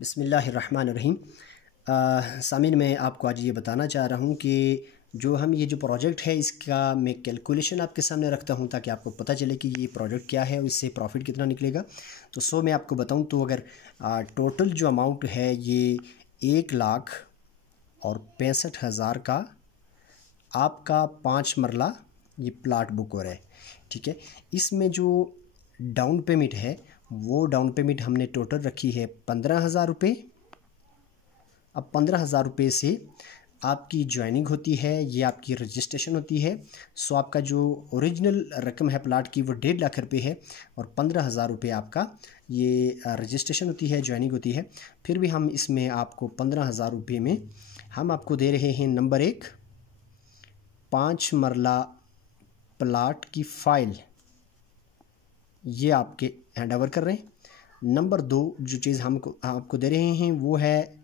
बिस्मिल्लाहिर्रहमानिर्रहीम। सामिन, मैं आपको आज ये बताना चाह रहा हूँ कि ये जो प्रोजेक्ट है इसका मैं कैलकुलेशन आपके सामने रखता हूँ ताकि आपको पता चले कि ये प्रोजेक्ट क्या है और इससे प्रॉफिट कितना निकलेगा। तो मैं आपको बताऊँ तो अगर टोटल जो अमाउंट है ये 1,65,000 का आपका 5 मरला ये प्लाट बुक हो रहा है। ठीक है, इसमें जो डाउन पेमेंट है वो डाउन पेमेंट हमने टोटल रखी है 15,000 रुपये। अब 15,000 रुपये से आपकी ज्वाइनिंग होती है, ये आपकी रजिस्ट्रेशन होती है। आपका जो ओरिजिनल रकम है प्लाट की वो 1.5 लाख रुपये है और 15,000 रुपये आपका ये रजिस्ट्रेशन होती है, ज्वाइनिंग होती है। फिर भी हम इसमें आपको 15,000 रुपये में हम आपको दे रहे हैं नंबर 1 5 मरला प्लाट की फ़ाइल, ये आपके हैंड ओवर कर रहे हैं। नंबर 2 जो चीज़ हमको आपको दे रहे हैं वो है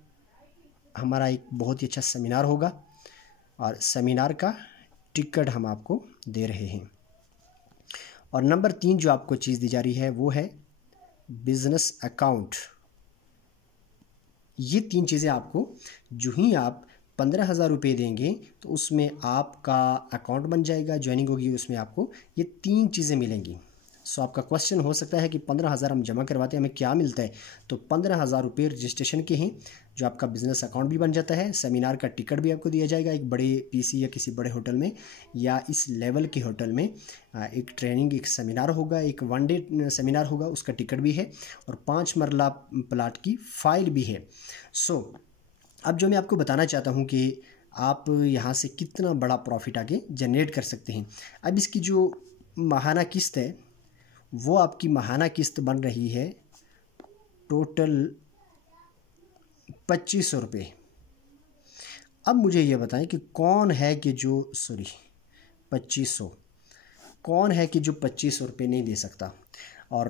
हमारा एक बहुत ही अच्छा सेमिनार होगा और सेमिनार का टिकट हम आपको दे रहे हैं। और नंबर 3 जो आपको चीज़ दी जा रही है वो है बिज़नेस अकाउंट। ये 3 चीज़ें आपको जो ही आप 15,000 रुपये देंगे तो उसमें आपका अकाउंट बन जाएगा, ज्वाइनिंग होगी, उसमें आपको ये 3 चीज़ें मिलेंगी। आपका क्वेश्चन हो सकता है कि 15,000 हम जमा करवाते हैं हमें क्या मिलता है। तो 15,000 रुपये रजिस्ट्रेशन के हैं, जो आपका बिज़नेस अकाउंट भी बन जाता है, सेमिनार का टिकट भी आपको दिया जाएगा एक बड़े पीसी या किसी बड़े होटल में या इस लेवल के होटल में। एक ट्रेनिंग, एक सेमिनार होगा, एक 1 डे सेमिनार होगा, उसका टिकट भी है और 5 मरला प्लाट की फ़ाइल भी है। अब जो मैं आपको बताना चाहता हूँ कि आप यहाँ से कितना बड़ा प्रॉफिट आगे जनरेट कर सकते हैं। अब इसकी जो माहाना किस्त है वो आपकी माहाना किस्त बन रही है टोटल 2,500 रुपये। अब मुझे ये बताएं कि कौन है कि जो 2,500 कौन है कि जो 2,500 रुपये नहीं दे सकता और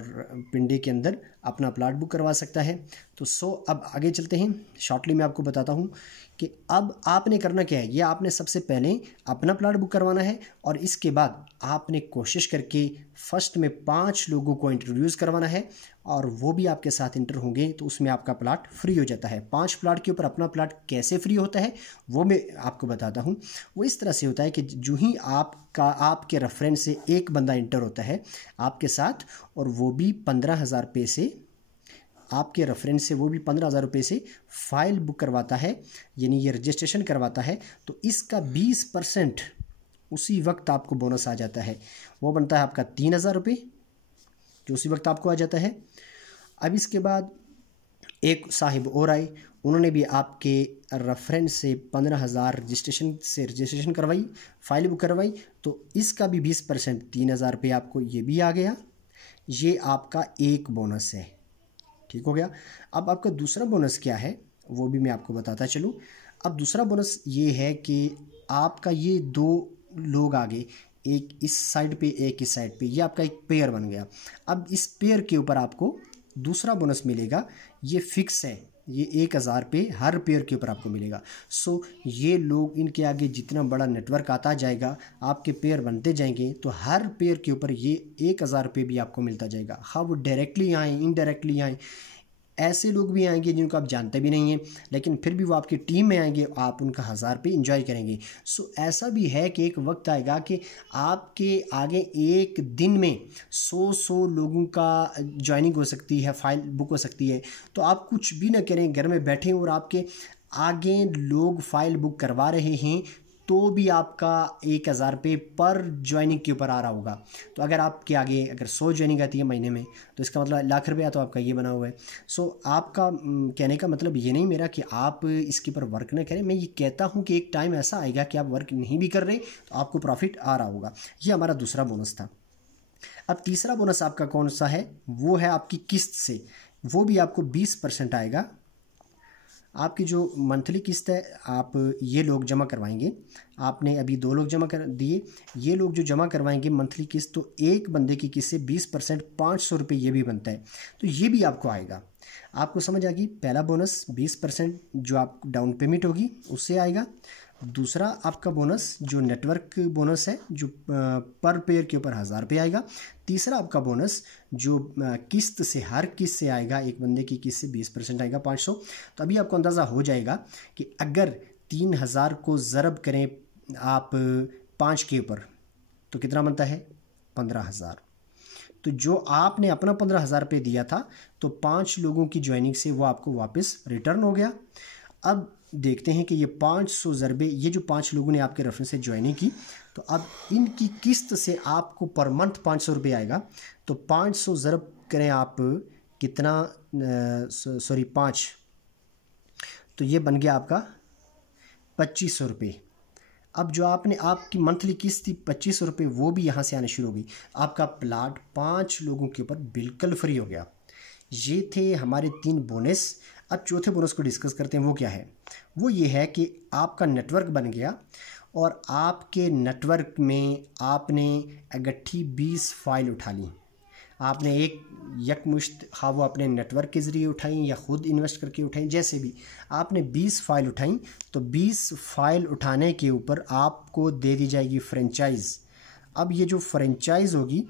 पिंडी के अंदर अपना प्लाट बुक करवा सकता है। तो अब आगे चलते हैं। शॉर्टली मैं आपको बताता हूँ कि अब आपने करना क्या है। ये आपने सबसे पहले अपना प्लाट बुक करवाना है और इसके बाद आपने कोशिश करके फर्स्ट में 5 लोगों को इंट्रोड्यूस करवाना है और वो भी आपके साथ इंटर होंगे तो उसमें आपका प्लाट फ्री हो जाता है। 5 प्लाट के ऊपर अपना प्लाट कैसे फ्री होता है वो मैं आपको बताता हूँ। वो इस तरह से होता है कि जो ही आपके रेफरेंस से एक बंदा इंटर होता है आपके साथ और वो भी 15,000 रुपये से आपके रेफरेंस से वो भी 15,000 रुपये से फ़ाइल बुक करवाता है, यानी ये रजिस्ट्रेशन करवाता है, तो इसका 20% उसी वक्त आपको बोनस आ जाता है। वो बनता है आपका 3,000 रुपये जो उसी वक्त आपको आ जाता है। अब इसके बाद एक साहिब और आए, उन्होंने भी आपके रेफरेंस से 15,000 रजिस्ट्रेशन करवाई, फ़ाइल बुक करवाई, तो इसका भी 20% 3,000 रुपये आपको ये भी आ गया। ये आपका एक बोनस है। ठीक हो गया। अब आपका दूसरा बोनस क्या है वो भी मैं आपको बताता चलूँ। अब दूसरा बोनस ये है कि आपका ये 2 लोग आगे, एक इस साइड पे एक इस साइड पे, ये आपका एक पेयर बन गया। अब इस पेयर के ऊपर आपको दूसरा बोनस मिलेगा, ये फिक्स है, ये 1,000 पे हर पेयर के ऊपर आपको मिलेगा। ये लोग, इनके आगे जितना बड़ा नेटवर्क आता जाएगा, आपके पेयर बनते जाएंगे, तो हर पेयर के ऊपर ये 1,000 रुपये भी आपको मिलता जाएगा। हाँ, वो डायरेक्टली आए, इनडायरेक्टली आए, ऐसे लोग भी आएंगे जिनको आप जानते भी नहीं हैं, लेकिन फिर भी वो आपकी टीम में आएंगे, आप उनका 1,000 रुपये इंजॉय करेंगे। ऐसा भी है कि एक वक्त आएगा कि आपके आगे एक दिन में 100 लोगों का ज्वाइनिंग हो सकती है, फ़ाइल बुक हो सकती है। तो आप कुछ भी ना करें, घर में बैठें और आपके आगे लोग फ़ाइल बुक करवा रहे हैं तो भी आपका 1,000 रुपये पर ज्वाइनिंग के ऊपर आ रहा होगा। तो अगर आपके आगे अगर 100 ज्वाइनिंग आती है महीने में तो इसका मतलब लाख रुपया तो आपका ये बना हुआ है। आपका कहने का मतलब ये नहीं मेरा कि आप इसके ऊपर वर्क ना करें। मैं ये कहता हूँ कि एक टाइम ऐसा आएगा कि आप वर्क नहीं भी कर रहे तो आपको प्रॉफिट आ रहा होगा। ये हमारा दूसरा बोनस था। अब तीसरा बोनस आपका कौन सा है, वो है आपकी किस्त से, वो भी आपको 20% आएगा। आपकी जो मंथली किस्त है आप ये लोग जमा करवाएंगे, आपने अभी 2 लोग जमा कर दिए, ये लोग जो जमा करवाएंगे मंथली किस्त, तो एक बंदे की किस्त से 20% 500 रुपये ये भी बनता है, तो ये भी आपको आएगा। आपको समझ आ गई। पहला बोनस 20% जो आप डाउन पेमेंट होगी उससे आएगा दूसरा आपका बोनस जो नेटवर्क बोनस है जो पर पेयर के ऊपर 1000 रुपये आएगा। तीसरा आपका बोनस जो किस्त से, हर किस्त से आएगा, एक बंदे की किस्त से 20% आएगा 500। तो अभी आपको अंदाज़ा हो जाएगा कि अगर 3000 को ज़रब करें आप 5 के ऊपर तो कितना बनता है 15000। तो जो आपने अपना 15000 रुपये दिया था तो 5 लोगों की ज्वाइनिंग से वो आपको वापस रिटर्न हो गया। अब देखते हैं कि ये 500 ज़रबे, ये जो 5 लोगों ने आपके रेफरेंस से ज्वाइनिंग की, तो अब इनकी किस्त से आपको पर मंथ 500 रुपये आएगा। तो 500 ज़रब करें आप कितना, सॉरी 5, तो ये बन गया आपका 2500 रुपये। अब जो आपकी मंथली किस्त थी 2500 रुपये, वो भी यहाँ से आने शुरू हो गई। आपका प्लाट 5 लोगों के ऊपर बिल्कुल फ्री हो गया। ये थे हमारे 3 बोनस। अब चौथे बोनस को डिस्कस करते हैं। वो क्या है? वो ये है कि आपका नेटवर्क बन गया और आपके नेटवर्क में आपने इकट्ठी 20 फाइल उठा ली। आपने एक यकमुश्त, हाँ वो अपने नेटवर्क के ज़रिए उठाई या ख़ुद इन्वेस्ट करके उठाई, जैसे भी आपने 20 फाइल उठाई, तो 20 फाइल उठाने के ऊपर आपको दे दी जाएगी फ्रेंचाइज़। अब ये जो फ्रेंचाइज़ होगी,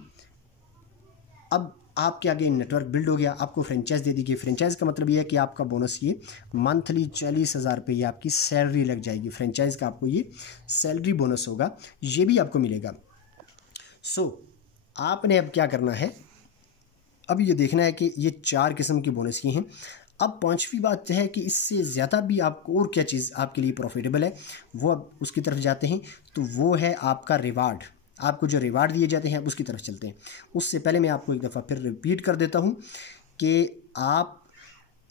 अब आपके आगे नेटवर्क बिल्ड हो गया, आपको फ्रेंचाइज़ दे दी गई। फ्रेंचाइज़ का मतलब ये है कि आपका बोनस ये मंथली 40,000 रुपये आपकी सैलरी लग जाएगी। फ्रेंचाइज़ का आपको ये सैलरी बोनस होगा, ये भी आपको मिलेगा। आपने अब क्या करना है, अब ये देखना है कि ये 4 किस्म की बोनस की हैं। अब 5वीं बात है कि इससे ज़्यादा भी आपको और क्या चीज़ आपके लिए प्रॉफिटेबल है, वो अब उसकी तरफ जाते हैं। तो वो है आपका रिवार्ड। आपको जो रिवार्ड दिए जाते हैं अब उसकी तरफ चलते हैं। उससे पहले मैं आपको एक दफ़ा फिर रिपीट कर देता हूँ कि आप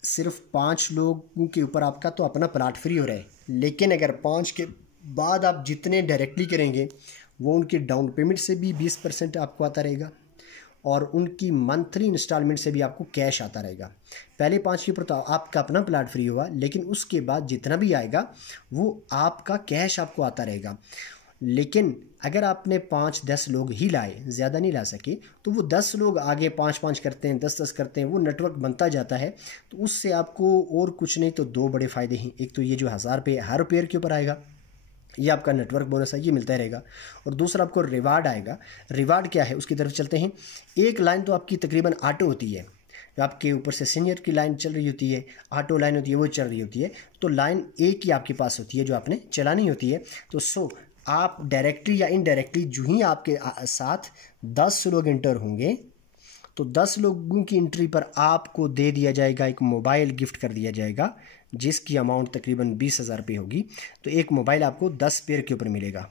सिर्फ 5 लोगों के ऊपर आपका तो अपना प्लाट फ्री हो रहा है, लेकिन अगर 5 के बाद आप जितने डायरेक्टली करेंगे वो उनके डाउन पेमेंट से भी 20% आपको आता रहेगा और उनकी मंथली इंस्टॉलमेंट से भी आपको कैश आता रहेगा। पहले 5 के ऊपर तो आपका अपना प्लाट फ्री हुआ, लेकिन उसके बाद जितना भी आएगा वो आपका कैश आपको आता रहेगा। लेकिन अगर आपने 5-10 लोग ही लाए, ज़्यादा नहीं ला सके, तो वो 10 लोग आगे 5-5 करते हैं, 10-10 करते हैं, वो नेटवर्क बनता जाता है। तो उससे आपको और कुछ नहीं तो 2 बड़े फ़ायदे हैं। एक तो ये जो 1000 रुपये हर पेयर के ऊपर आएगा, ये आपका नेटवर्क बोनस है, ये मिलता रहेगा। और दूसरा आपको रिवार्ड आएगा। रिवार्ड क्या है उसकी तरफ चलते हैं। एक लाइन तो आपकी तकरीबन ऑटो होती है, जो आपके ऊपर से सीनियर की लाइन चल रही होती है, ऑटो लाइन होती है, वो चल रही होती है। तो लाइन एक ही आपके पास होती है जो आपने चलानी होती है। तो आप डायरेक्टली या इनडायरेक्टली जो ही आपके साथ 10 लोग इंटर होंगे, तो 10 लोगों की एंट्री पर आपको दे दिया जाएगा, एक मोबाइल गिफ्ट कर दिया जाएगा, जिसकी अमाउंट तकरीबन 20,000 रुपये होगी। तो एक मोबाइल आपको 10 पेयर के ऊपर मिलेगा।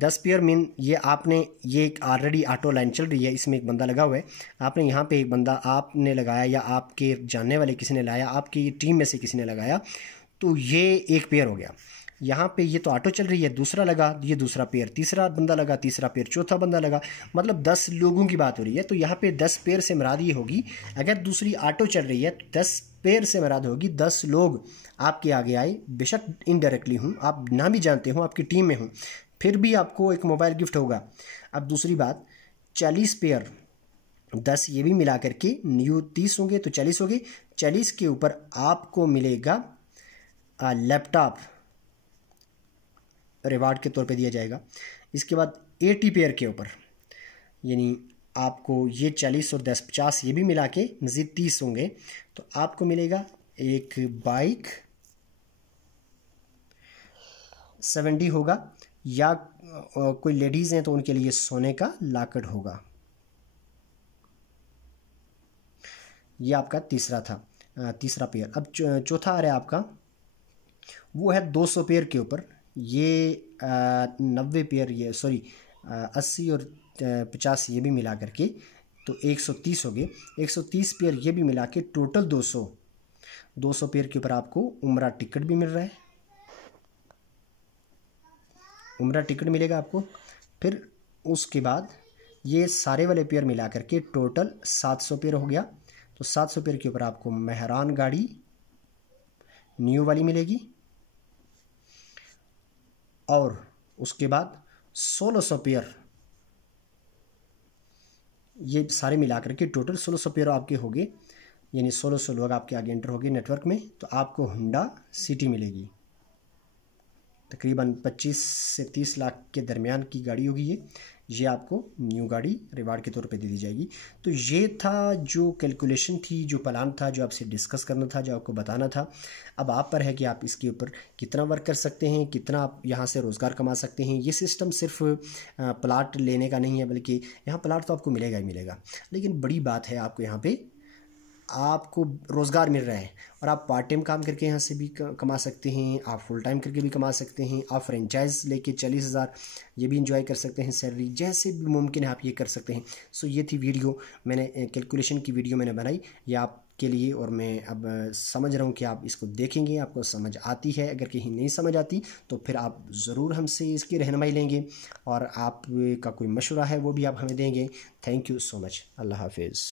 10 पेयर मीन ये आपने, ये एक ऑलरेडी ऑटो लाइन चल रही है, इसमें एक बंदा लगा हुआ है, आपने यहाँ पे एक बंदा आपने लगाया या आपके जानने वाले किसी ने लाया, आपकी टीम में से किसी ने लगाया, तो ये एक पेयर हो गया। यहाँ पे ये तो ऑटो चल रही है, दूसरा लगा, ये दूसरा पेयर, तीसरा बंदा लगा, तीसरा पेयर, चौथा बंदा लगा, मतलब 10 लोगों की बात हो रही है। तो यहाँ पे 10 पेयर से मुराद ये होगी, अगर दूसरी ऑटो चल रही है तो 10 पेयर से मुराद होगी 10 लोग आपके आगे आए, बेशक इनडायरेक्टली हूँ, आप ना भी जानते हो, आपकी टीम में हूँ, फिर भी आपको एक मोबाइल गिफ्ट होगा। अब दूसरी बात, 40 पेयर, 10 ये भी मिला करके न्यू 30 होंगे तो 40 हो गए। 40 के ऊपर आपको मिलेगा लैपटॉप, रिवार्ड के तौर पे दिया जाएगा। इसके बाद 80 पेयर के ऊपर, यानी आपको ये 40 और 10 50 ये भी मिला के मज़ीद 30 होंगे, तो आपको मिलेगा एक बाइक 70 होगा, या कोई लेडीज़ हैं तो उनके लिए सोने का लाकड़ होगा। ये आपका तीसरा था, तीसरा पेयर। अब चौथा आ रहा है आपका, वो है 200 पेयर के ऊपर, ये 90 पेयर, ये सॉरी 80 और 50 ये भी मिला करके तो 130 हो गए। 130 पेयर ये भी मिला के टोटल 200 पेयर के ऊपर आपको उम्रा टिकट भी मिल रहा है, उम्रा टिकट मिलेगा आपको। फिर उसके बाद ये सारे वाले पेयर मिला करके टोटल 700 पेयर हो गया। तो 700 पेयर के ऊपर आपको मेहरान गाड़ी न्यू वाली मिलेगी, और उसके बाद 1600 पेयर, ये सारे मिलाकर के टोटल 1600 पेयर आपके हो गए, यानी 1600 लोग आपके आगे एंटर हो गए नेटवर्क में। तो आपको होंडा सिटी मिलेगी। तकरीबन 25 से 30 लाख के दरमियान की गाड़ी होगी ये आपको न्यू गाड़ी रिवार्ड के तौर पे दे दी जाएगी। तो ये था जो कैलकुलेशन थी, जो प्लान था, जो आपसे डिस्कस करना था, जो आपको बताना था। अब आप पर है कि आप इसके ऊपर कितना वर्क कर सकते हैं, कितना आप यहाँ से रोज़गार कमा सकते हैं। ये सिस्टम सिर्फ प्लाट लेने का नहीं है, बल्कि यहाँ प्लाट तो आपको मिलेगा ही मिलेगा, लेकिन बड़ी बात है आपको यहाँ पे आपको रोज़गार मिल रहा है और आप पार्ट टाइम काम करके यहाँ से भी कमा सकते हैं, आप फुल टाइम करके भी कमा सकते हैं, आप फ्रेंचाइज लेके 40,000 ये भी इंजॉय कर सकते हैं सैलरी, जैसे भी मुमकिन है आप ये कर सकते हैं। सो ये थी वीडियो, मैंने कैलकुलेशन की वीडियो मैंने बनाई ये आपके लिए, और मैं अब समझ रहा हूँ कि आप इसको देखेंगे, आपको समझ आती है। अगर कहीं नहीं समझ आती तो फिर आप ज़रूर हमसे इसकी रहनुमाई लेंगे, और आपका कोई मशवरा है वो भी आप हमें देंगे। Thank you so much. Allah हाफिज़।